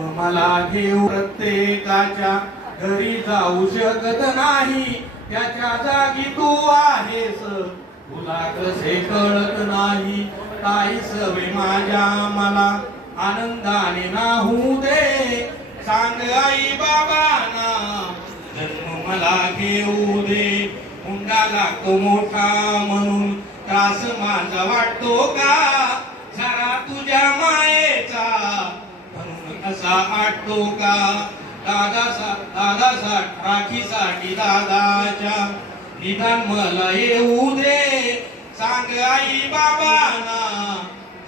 मला घेऊ प्रत्येकाच्या घरी जाऊ शकत नाही. त्याच्या जागी तू आहेस. तुला कसे कळत नाही. ताई सवे माझ्या मला आनंदाने नाहू दे. सांग आई बाबांना जन्म मला घेऊ दे. मुंडा लागतो मोठा म्हणून त्रास माझा वाटतो का? म्हणून असा आटतो का दादासा दादासा राखीसाठी दादाच्या निदान मला येऊ दे. सांग आई बाबांना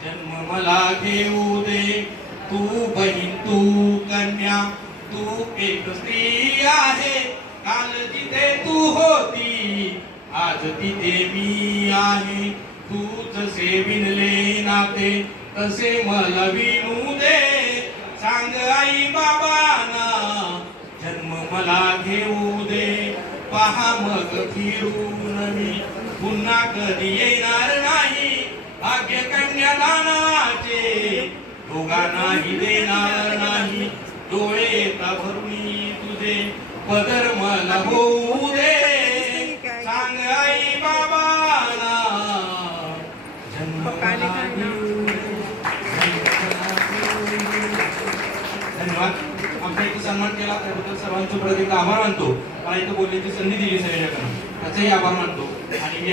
जन्म मला घेऊ दे. तू बहीण तू कन्या तू एक स्त्री आहे. काल जिथे तू होती आज तिथे मी आहे. तू जसे विणले नाते तसे मला विणू दे. सांग आई बाबांना जन्म मला घेऊ दे. पहा मग फिरून मी. पुन्हा कधी येणार नाही भाग्य कन्यादानाचे दोघांनाही देणार नाही डोळे येता भरून तुझे. पदर मला होऊ दे. सांग आई बाबांना जन्म मला घेऊ सन्मान केला त्याबद्दल सर्वांचे प्रत्येक आभार मानतो. मला इथं बोलण्याची संधी दिली सगळ्यांना. त्याचाही आभार मानतो. आणि